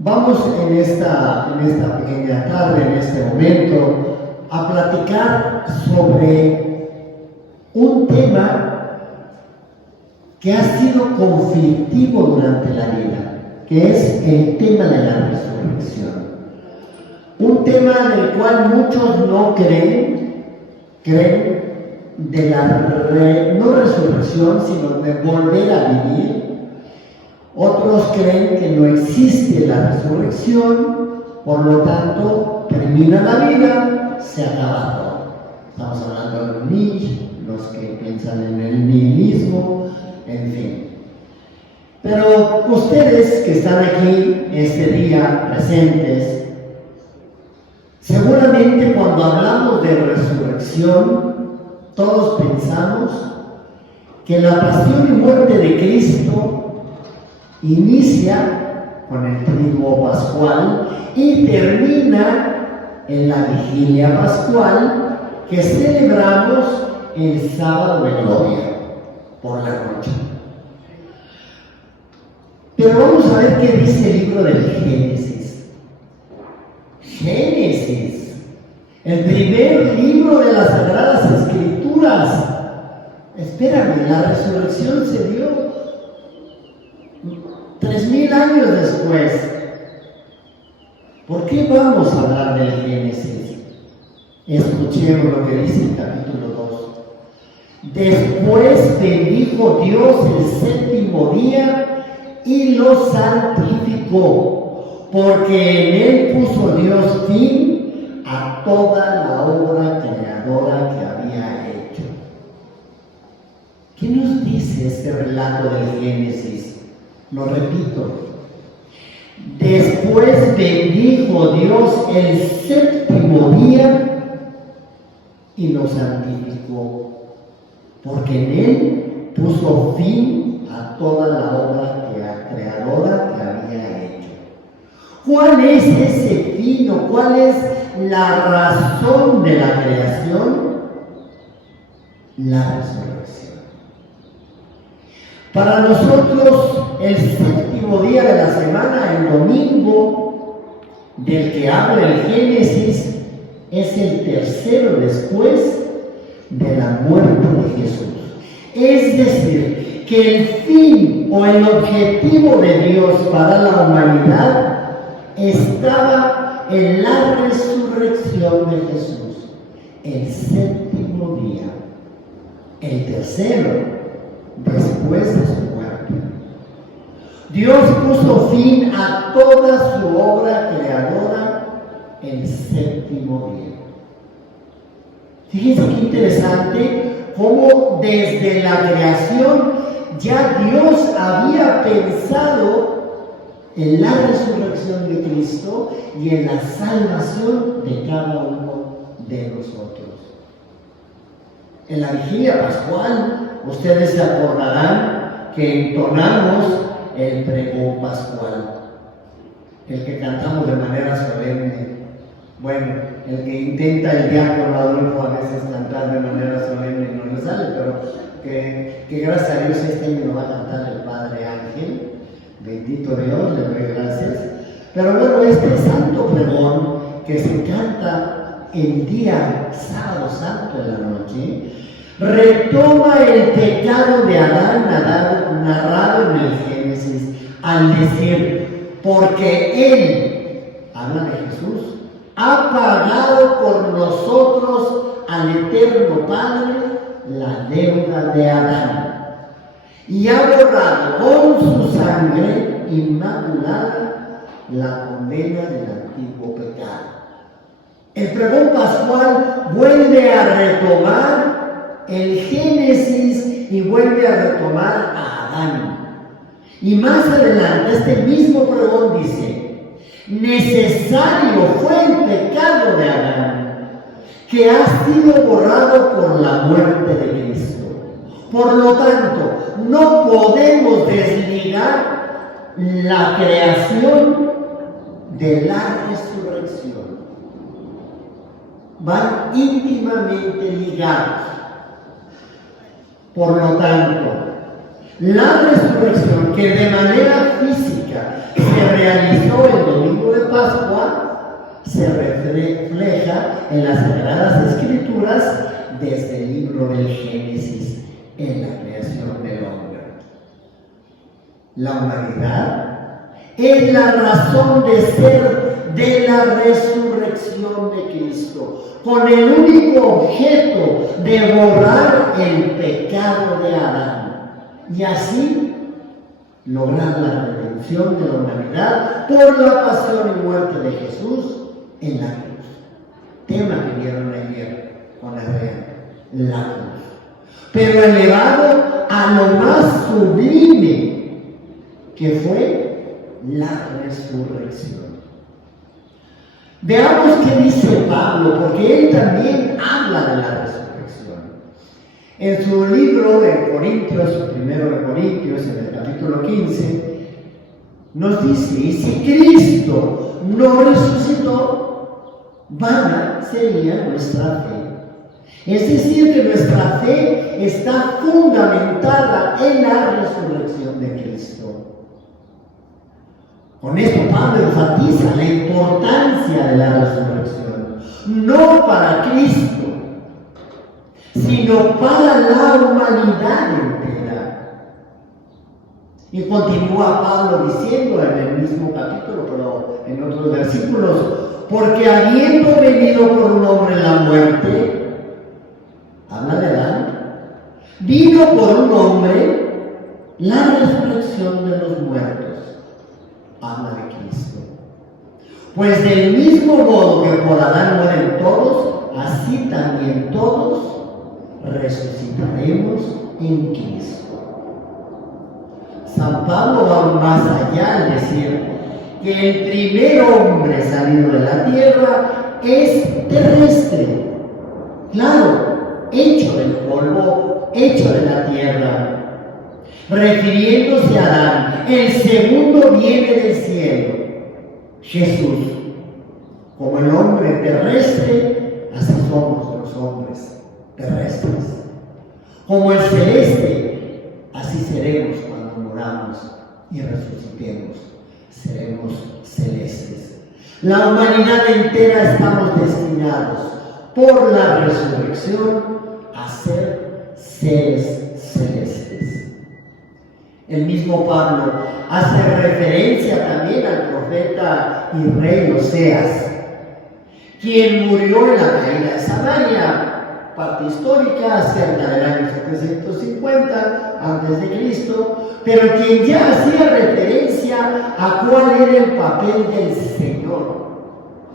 Vamos en esta pequeña tarde, en este momento, a platicar sobre un tema que ha sido conflictivo durante la vida, que es el tema de la resurrección. Un tema del cual muchos no creen de la no resurrección, sino de volver a vivir. Otros creen que no existe la resurrección, por lo tanto, termina la vida, se acaba todo. Estamos hablando de Nietzsche, los que piensan en el nihilismo, en fin. Pero ustedes que están aquí este día presentes, seguramente cuando hablamos de resurrección, todos pensamos que la pasión y muerte de Cristo inicia con el triduo pascual y termina en la vigilia pascual que celebramos el sábado de gloria por la noche. Pero vamos a ver qué dice el libro del Génesis. Génesis, el primer libro de las Sagradas Escrituras. Espérame, la resurrección se dio 3000 años después. ¿Por qué vamos a hablar del Génesis? Escuchemos lo que dice el capítulo 2. Después bendijo Dios el séptimo día y lo santificó, porque en él puso Dios fin a toda la obra creadora que había hecho. ¿Qué nos dice este relato del Génesis? Lo repito. Después bendijo Dios el séptimo día y lo santificó, porque en él puso fin a toda la obra creadora que había hecho. ¿Cuál es ese fin o cuál es la razón de la creación? La resurrección. Para nosotros, el séptimo día de la semana, el domingo del que habla el Génesis, es el tercero después de la muerte de Jesús. Es decir, que el fin o el objetivo de Dios para la humanidad estaba en la resurrección de Jesús, el séptimo día, el tercero después de su muerte. Dios puso fin a toda su obra creadora el séptimo día. Fíjense qué interesante cómo desde la creación ya Dios había pensado en la resurrección de Cristo y en la salvación de cada uno de nosotros. En la vigilia pascual, ustedes se acordarán que entonamos el pregón pascual, el que cantamos de manera solemne. Bueno, el que intenta el diácono Adolfo a veces cantar de manera solemne no le sale, pero que gracias a Dios este año lo va a cantar el Padre Ángel. Bendito Dios, le doy gracias. Pero bueno, este santo pregón que se canta el día sábado santo de la noche, retoma el pecado de Adán narrado en el Génesis, al decir, porque él, habla de Jesús, ha pagado por nosotros al eterno Padre la deuda de Adán y ha borrado con su sangre inmaculada la condena del antiguo pecado. El pregón pascual vuelve a retomar el Génesis y vuelve a retomar a Adán. Y más adelante este mismo pregón dice, necesario fue el pecado de Adán, que ha sido borrado por la muerte de Cristo. Por lo tanto, no podemos desligar la creación de la resurrección. Van íntimamente ligados. Por lo tanto, La resurrección que de manera física se realizó el domingo de Pascua se refleja en las Sagradas Escrituras desde el libro del Génesis en la creación del hombre. La humanidad es la razón de ser de la resurrección de Cristo, con el único objeto de borrar el pecado de Adán y así lograr la redención de la humanidad por la pasión y muerte de Jesús en la cruz. Tema que vieron ayer con la cruz, pero elevado a lo más sublime que fue la resurrección. Veamos qué dice Pablo, porque él también habla de la resurrección. En su libro de Corintios, primero de Corintios, en el capítulo 15, nos dice: y si Cristo no resucitó, vana sería nuestra fe. Es decir, que nuestra fe está fundamentada en la resurrección de Cristo. Con esto Pablo enfatiza la importancia de la resurrección, no para Cristo, sino para la humanidad entera. Y continúa Pablo diciendo en el mismo capítulo, pero en otros versículos: porque habiendo venido por un hombre la muerte, habla de Adán, vino por un hombre la resurrección de los muertos, habla de Cristo. Pues del mismo modo que por Adán mueren todos, así también todos resucitaremos en Cristo. San Pablo va aún más allá al decir que el primer hombre salido de la tierra es terrestre, claro, hecho del polvo, hecho de la tierra. Refiriéndose a Adán, el segundo viene del cielo, Jesús. Como el hombre terrestre, así somos los hombres terrestres. Como el celeste, así seremos cuando moramos y resucitemos, seremos celestes. La humanidad entera estamos destinados por la resurrección a ser seres celestes. El mismo Pablo hace referencia también al profeta y rey Oseas, quien murió en la caída de Samaria, parte histórica, cerca del año 750 a.C., pero quien ya hacía referencia a cuál era el papel del Señor,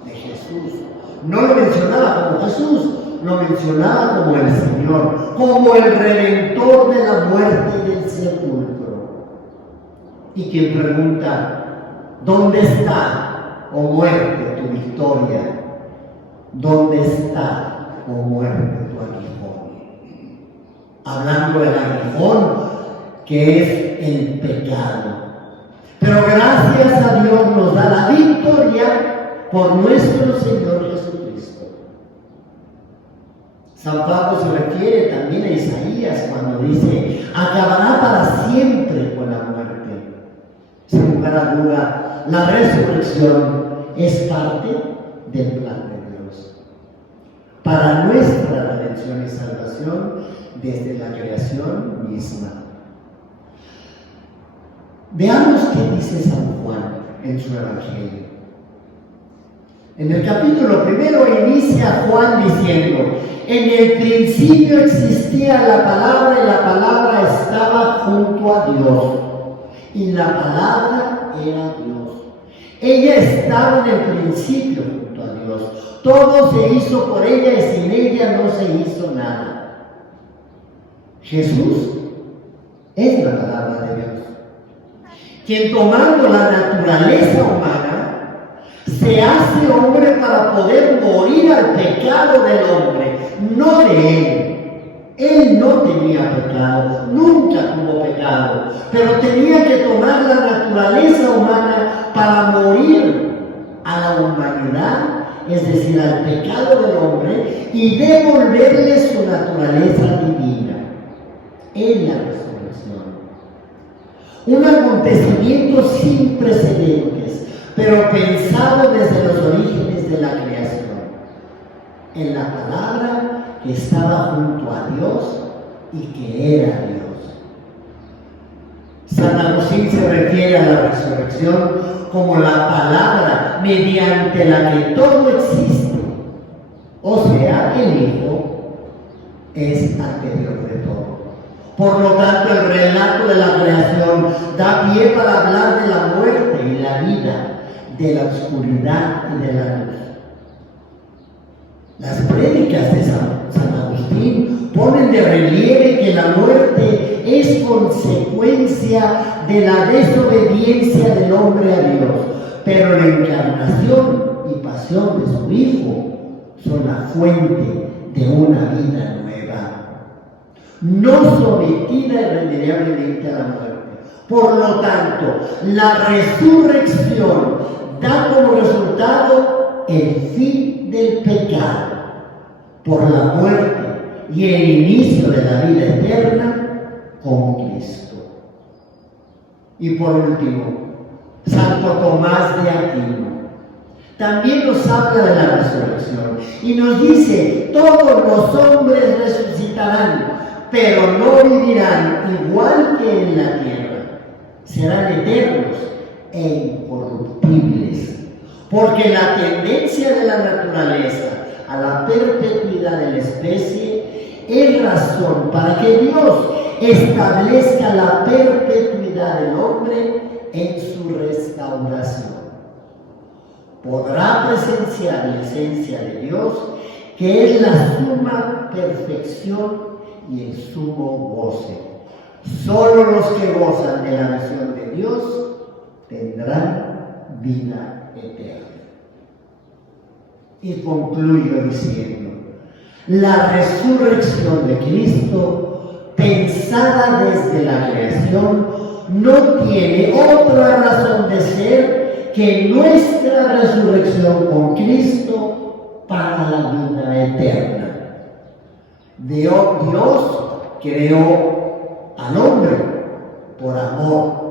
de Jesús. No lo mencionaba como Jesús, lo mencionaba como el Señor, como el Redentor de la muerte y del sepulcro. Y quien pregunta: ¿dónde está, oh muerte, tu victoria? ¿Dónde está, oh muerte, tu aguijón? Hablando del aguijón, que es el pecado. Pero gracias a Dios nos da la victoria por nuestro Señor Jesucristo. San Pablo se refiere también a Isaías cuando dice: acabará para siempre con la muerte. Sin lugar a duda, la resurrección es parte del plan de Dios para nuestra redención y salvación desde la creación misma. Veamos qué dice San Juan en su Evangelio. En el capítulo 1 inicia Juan diciendo: en el principio existía la palabra y la palabra estaba junto a Dios y la palabra era Dios. Ella estaba en el principio junto a Dios. Todo se hizo por ella y sin ella no se hizo nada. Jesús es la palabra de Dios, quien tomando la naturaleza humana se hace hombre para poder morir al pecado del hombre, no de él. Él no tenía pecado, nunca tuvo pecado, pero tenía que tomar la naturaleza humana para morir a la humanidad, es decir, al pecado del hombre, y devolverle su naturaleza divina en la resurrección. Un acontecimiento sin precedentes, pero pensado desde los orígenes de la creación, en la palabra que estaba junto a Dios y que era Dios. San Agustín se refiere a la resurrección como la palabra mediante la que todo existe, o sea, el Hijo es anterior de todo. Por lo tanto, el relato de la creación da pie para hablar de la muerte y la vida, de la oscuridad y de la luz. Las prédicas de San Agustín ponen de relieve que la muerte es consecuencia de la desobediencia del hombre a Dios, pero la encarnación y pasión de su Hijo son la fuente de una vida nueva, no sometida irremediablemente a la muerte. Por lo tanto, la resurrección da como resultado el fin del pecado por la muerte y el inicio de la vida eterna con Cristo. Y por último, Santo Tomás de Aquino también nos habla de la resurrección y nos dice: todos los hombres resucitarán, pero no vivirán igual que en la tierra, serán eternos e incorruptibles, porque la tendencia de la naturaleza a la perpetuidad de la especie es razón para que Dios establezca la perpetuidad del hombre en su restauración. Podrá presenciar la esencia de Dios, que es la suma perfección y el sumo goce. Solo los que gozan de la visión de Dios tendrán vida eterna. Y concluyo diciendo: la resurrección de Cristo, pensada desde la creación, no tiene otra razón de ser que nuestra resurrección con Cristo para la vida eterna. Dios creó al hombre por amor,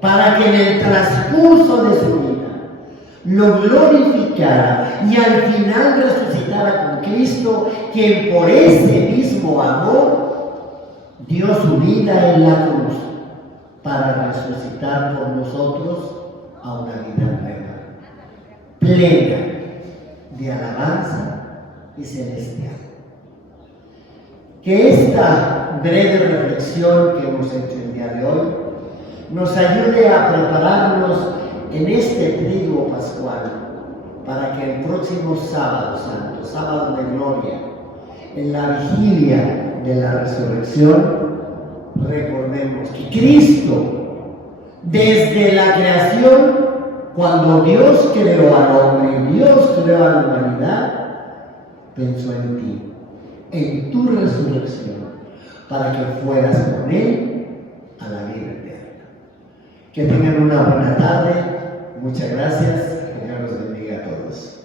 para que en el transcurso de su vida lo glorificara y al final resucitara con Cristo, quien por ese mismo amor dio su vida en la cruz para resucitar por nosotros a una vida nueva, plena de alabanza y celestial. Que esta breve reflexión que hemos hecho el día de hoy nos ayude a prepararnos en este triduo pascual para que el próximo sábado santo, sábado de gloria, en la vigilia de la resurrección, recordemos que Cristo, desde la creación, cuando Dios creó al hombre y Dios creó a la humanidad, pensó en ti, en tu resurrección, para que fueras con Él a la vida eterna. Que tengan una buena tarde. Muchas gracias. Que Dios los bendiga a todos.